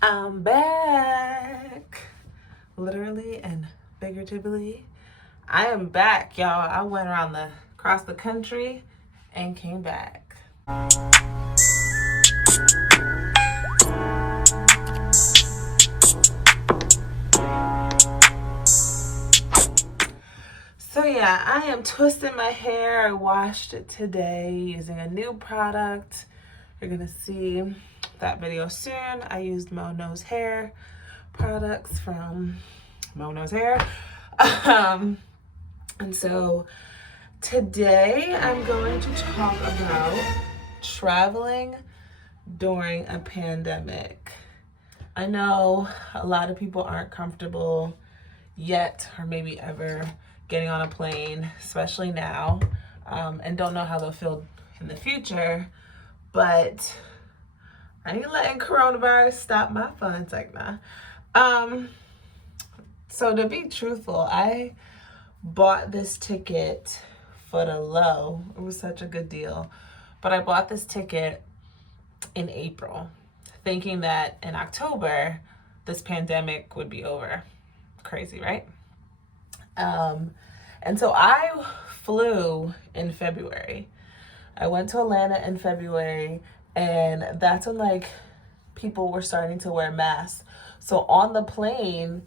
I'm back. Literally and figuratively. I am back, y'all. I went across the country and came back. So yeah, I am twisting my hair. I washed it today using a new product. You're gonna see that video soon. I used Mo Knows Hair products from Mo Knows Hair. And so today I'm going to talk about traveling during a pandemic. I know a lot of people aren't comfortable yet or maybe ever getting on a plane, especially now, and don't know how they'll feel in the future, but I ain't letting coronavirus stop my fun. It's like, nah. So to be truthful, I bought this ticket for the low. It was such a good deal. But I bought this ticket in April, thinking that in October, this pandemic would be over. Crazy, right? And so I flew in February. I went to Atlanta in February, and that's when people were starting to wear masks. So on the plane,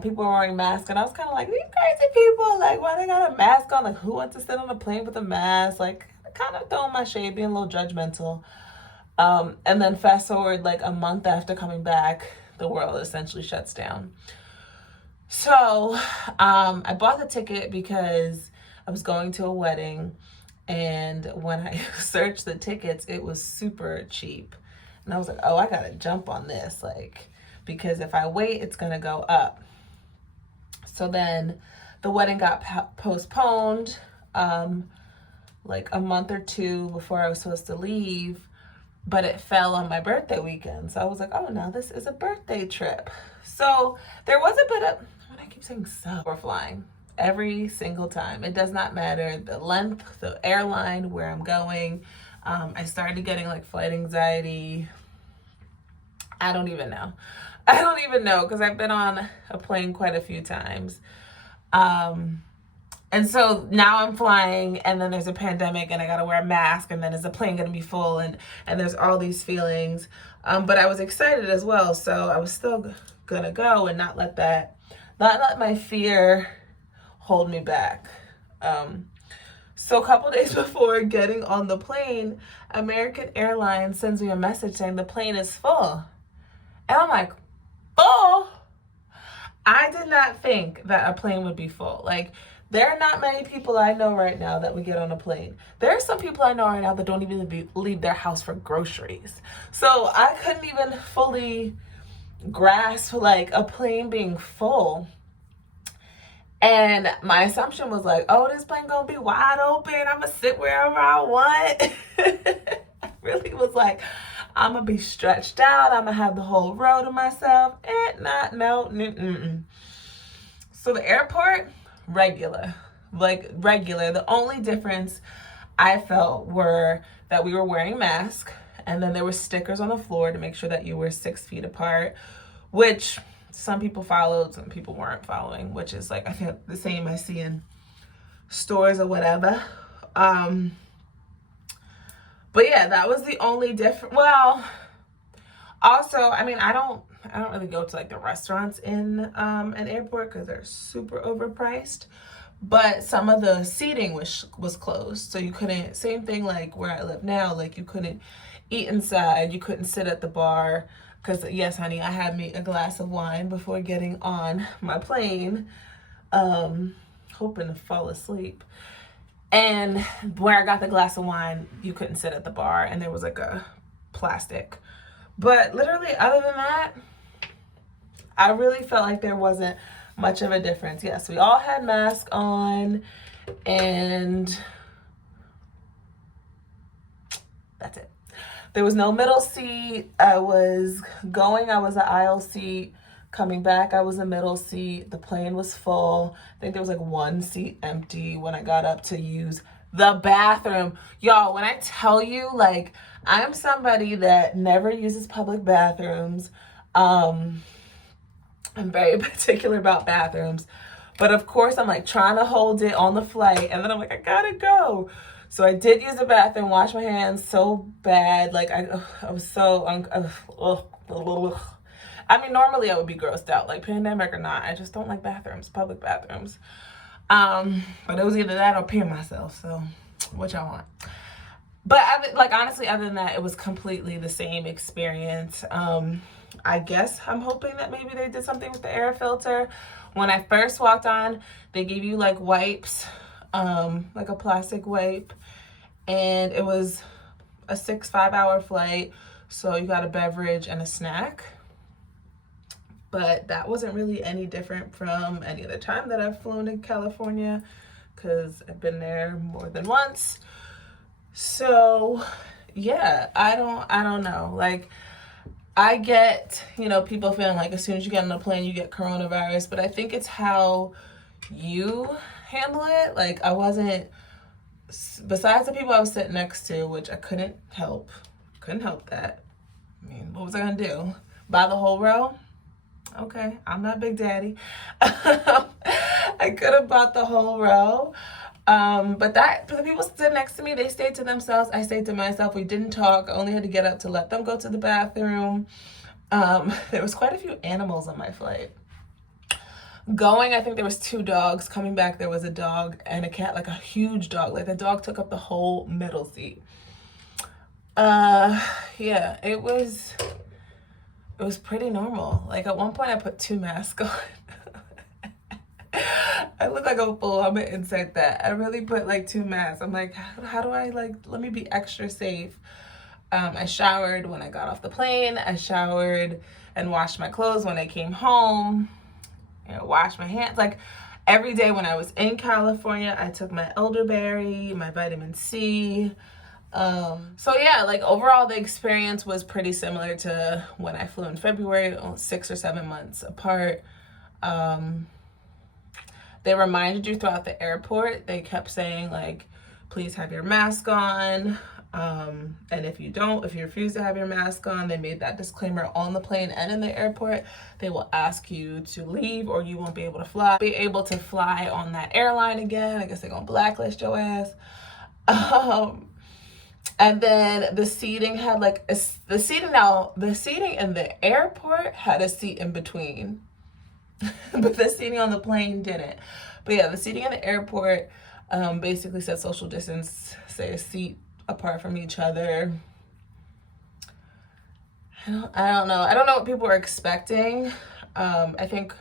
people were wearing masks, and I was kind of like, these crazy people, like, why they got a mask on? Like, who wants to sit on a plane with a mask? Like, kind of throwing my shade, being a little judgmental. And then fast forward like a month after coming back, the world essentially shuts down. So I bought the ticket because I was going to a wedding, and when I searched the tickets, it was super cheap. And I was like, oh, I gotta jump on this, because if I wait, it's gonna go up. So then the wedding got postponed like a month or two before I was supposed to leave, but it fell on my birthday weekend. So I was like, oh, now this is a birthday trip. So there was a bit of, when I keep saying so, we're flying every single time. It does not matter the length, the airline, where I'm going. I started getting flight anxiety. I don't even know because I've been on a plane quite a few times. And so now I'm flying, and then there's a pandemic, and I gotta wear a mask, and then is the plane gonna be full, and there's all these feelings. But I was excited as well, so I was still gonna go and not let my fear hold me back. So a couple days before getting on the plane, American Airlines sends me a message saying the plane is full. And I'm like, oh, I did not think that a plane would be full. There are not many people I know right now that would get on a plane. There are some people I know right now that don't even leave their house for groceries. So I couldn't even fully grasp a plane being full. And my assumption was oh, this plane gonna be wide open. I'm gonna sit wherever I want. I really was I'm gonna be stretched out. I'm gonna have the whole row to myself. So the airport, regular. The only difference I felt were that we were wearing masks, and then there were stickers on the floor to make sure that you were 6 feet apart, which some people followed, some people weren't following, which is I think the same I see in stores or whatever. But yeah, that was the only difference. Well, also, I mean, I don't really go to the restaurants in an airport because they're super overpriced. But some of the seating was closed, so you couldn't. Same thing where I live now. You couldn't eat inside. You couldn't sit at the bar. Because yes, honey, I had me a glass of wine before getting on my plane, hoping to fall asleep. And where I got the glass of wine, you couldn't sit at the bar, and there was a plastic. But literally, other than that, I really felt like there wasn't much of a difference. Yes, we all had masks on, and that's it. There was no middle seat. I was an aisle seat. Coming back, I was a middle seat. The plane was full. I think there was one seat empty when I got up to use the bathroom. Y'all, when I tell you, I'm somebody that never uses public bathrooms. I'm very particular about bathrooms. But of course, I'm like trying to hold it on the flight. And then I'm like, I gotta go. So I did use the bathroom, wash my hands so bad. Like, I was so, I mean, normally I would be grossed out, like pandemic or not. I just don't like bathrooms, public bathrooms. But it was either that or peeing myself. So what y'all want? But like, honestly, other than that, it was completely the same experience. I guess I'm hoping that maybe they did something with the air filter. When I first walked on, they gave you like wipes, like a plastic wipe, and it was a 5-hour flight. So you got a beverage and a snack. But that wasn't really any different from any other time that I've flown in California, because I've been there more than once. So yeah, I don't know. Like, I get, you know, people feeling like as soon as you get on a plane, you get coronavirus, but I think it's how you handle it. Like, I wasn't, besides the people I was sitting next to, which I couldn't help that. I mean, what was I gonna do? Buy the whole row? Okay, I'm not Big Daddy. I could have bought the whole row. But the people sitting next to me, they stayed to themselves. I stayed to myself. We didn't talk. I only had to get up to let them go to the bathroom. There was quite a few animals on my flight. Going, I think there was 2 dogs. Coming back, there was a dog and a cat, like a huge dog. Like, the dog took up the whole middle seat. Yeah, it was pretty normal. Like, at one point, I put 2 masks on. I look like a fool. I'm gonna insert that. I really put like 2 masks. I'm like, how do I, like, let me be extra safe. I showered when I got off the plane. I showered and washed my clothes when I came home. You know, washed my hands. Like, every day when I was in California, I took my elderberry, my vitamin C. So yeah, like, overall the experience was pretty similar to when I flew in February, 6 or 7 months apart. They reminded you throughout the airport. They kept saying, like, please have your mask on. And if you refuse to have your mask on, they made that disclaimer on the plane and in the airport. They will ask you to leave, or you won't be able to fly on that airline again. I guess they're gonna blacklist your ass. And then the seating had like the seating in the airport had a seat in between. But the seating on the plane didn't. But yeah, the seating in the airport basically said social distance, say a seat apart from each other. I don't know. I don't know what people were expecting. I think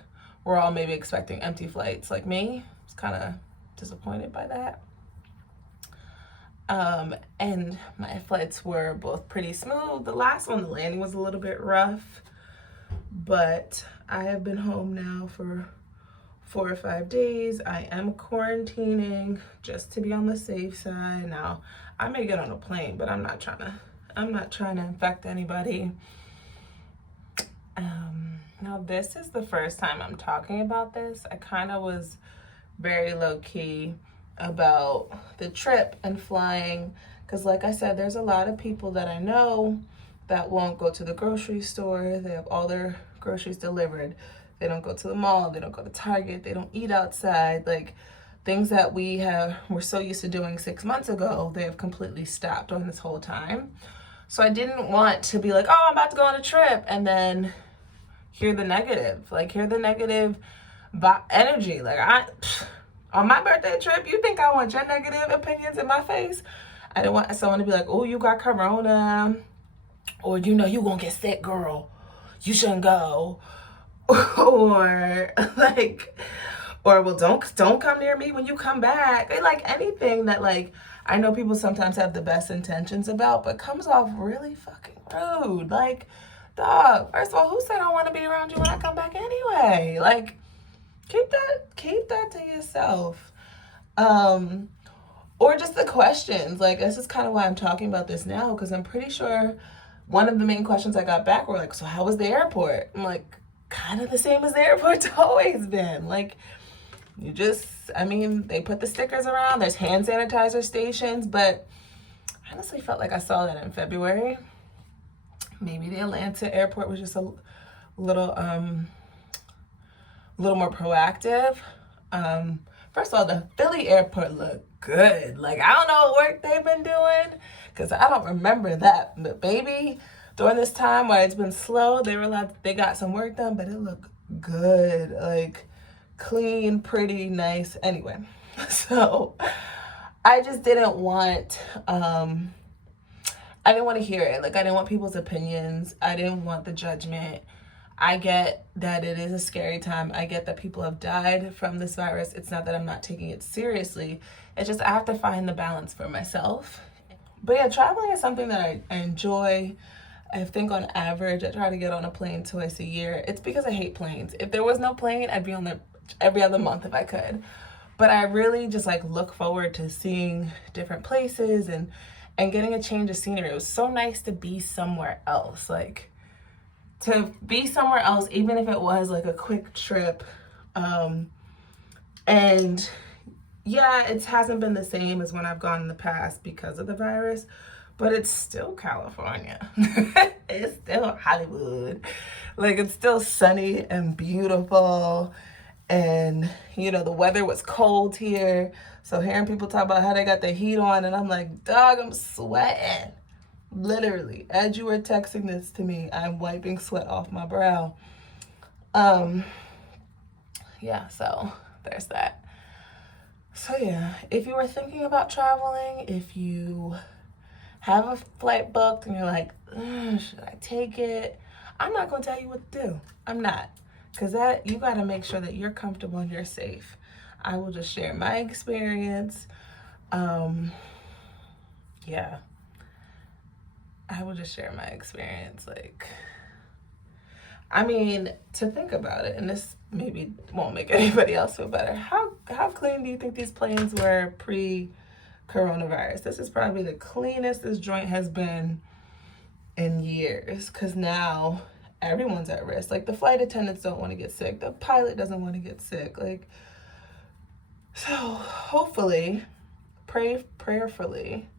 we're all maybe expecting empty flights like me. I was kind of disappointed by that. And my flights were both pretty smooth. The last one, the landing was a little bit rough, but I have been home now for 4 or 5 days. I am quarantining just to be on the safe side. Now, I may get on a plane, but I'm not trying to infect anybody. Now this is the first time I'm talking about this. I kind of was very low-key about the trip and flying, because like I said, there's a lot of people that I know that won't go to the grocery store. They have all their groceries delivered. They don't go to the mall. They don't go to Target. They don't eat outside. Like, things that we're so used to doing 6 months ago, they have completely stopped during this whole time. So I didn't want to be like, oh, I'm about to go on a trip, and then hear the negative energy. Like, on my birthday trip, you think I want your negative opinions in my face? I didn't want someone to be like, oh, you got corona, or, you know, you gonna get sick, girl. You shouldn't go. Or like, or, well, don't come near me when you come back. Like, anything that, like, I know people sometimes have the best intentions about, but comes off really fucking rude. Like, dog, first of all, who said I want to be around you when I come back anyway? Like, keep that to yourself. Or just the questions. Like, this is kind of why I'm talking about this now, because I'm pretty sure one of the main questions I got back were like, so how was the airport? I'm like, kind of the same as the airport's always been. Like, they put the stickers around, there's hand sanitizer stations, but I honestly felt like I saw that in February. Maybe the Atlanta airport was just little more proactive. First of all, the Philly airport looked good. Like, I don't know what work they've been doing, because I don't remember that. But baby, during this time where it's been slow, they got some work done, but it looked good. Like, clean, pretty, nice. Anyway, so I just didn't want, I didn't want to hear it. Like, I didn't want people's opinions. I didn't want the judgment. I get that it is a scary time. I get that people have died from this virus. It's not that I'm not taking it seriously. It's just I have to find the balance for myself. But yeah, traveling is something that I enjoy. I think on average, I try to get on a plane twice a year. It's because I hate planes. If there was no plane, I'd be on there every other month if I could. But I really just like look forward to seeing different places and getting a change of scenery. It was so nice to be somewhere else. Like, to be somewhere else, even if it was like a quick trip. And yeah, it hasn't been the same as when I've gone in the past because of the virus, but it's still California. It's still Hollywood. Like, it's still sunny and beautiful. And, you know, the weather was cold here. So hearing people talk about how they got the heat on, and I'm like, dog, I'm sweating. Literally, as you were texting this to me, I'm wiping sweat off my brow. Yeah, so there's that. So yeah, if you were thinking about traveling, if you have a flight booked and you're like, should I take it? I'm not going to tell you what to do. I'm not. Because you got to make sure that you're comfortable and you're safe. I will just share my experience. Yeah. I will just share my experience. Like, I mean, to think about it, and this maybe won't make anybody else feel better. How clean do you think these planes were pre-coronavirus? This is probably the cleanest this joint has been in years, because now everyone's at risk. Like, the flight attendants don't want to get sick. The pilot doesn't want to get sick. Like, so hopefully, prayerfully,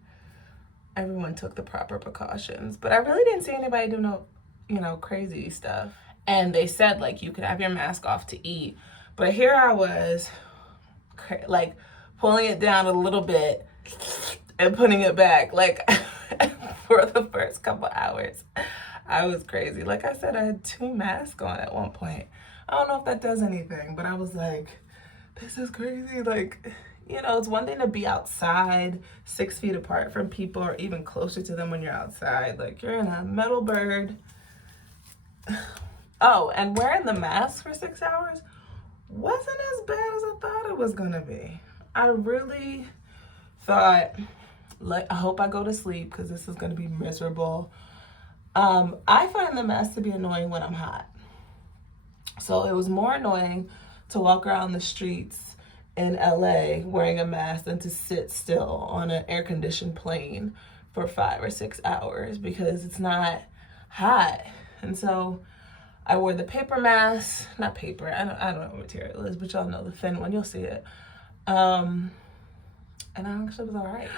everyone took the proper precautions. But I really didn't see anybody do no, crazy stuff. And they said, like, you could have your mask off to eat. But here I was, like, pulling it down a little bit and putting it back. Like, for the first couple hours, I was crazy. Like I said, I had 2 masks on at one point. I don't know if that does anything, but I was like, this is crazy. Like, you know, it's one thing to be outside 6 feet apart from people, or even closer to them when you're outside. Like, you're in a metal bird. Oh, and wearing the mask for 6 hours wasn't as bad as I thought it was gonna be. I really thought, like, I hope I go to sleep because this is gonna be miserable. I find the mask to be annoying when I'm hot. So it was more annoying to walk around the streets in LA wearing a mask than to sit still on an air-conditioned plane for 5 or 6 hours because it's not hot. And so I wore the paper mask, not paper, I don't know what material it is, but y'all know the thin one, you'll see it. And I actually was all right.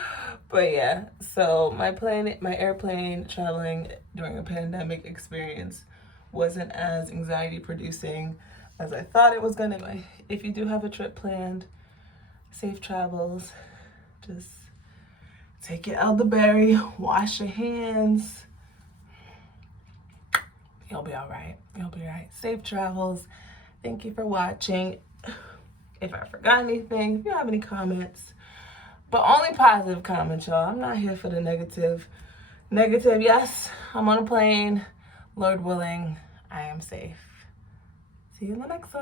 But yeah, so my airplane traveling during a pandemic experience wasn't as anxiety producing as I thought it was gonna be. If you do have a trip planned, safe travels. Just take your elderberry, wash your hands. You'll be all right. You'll be all right. Safe travels. Thank you for watching. If I forgot anything, if you have any comments, but only positive comments, y'all. I'm not here for the negative. Yes, I'm on a plane. Lord willing, I am safe. See you in the next one.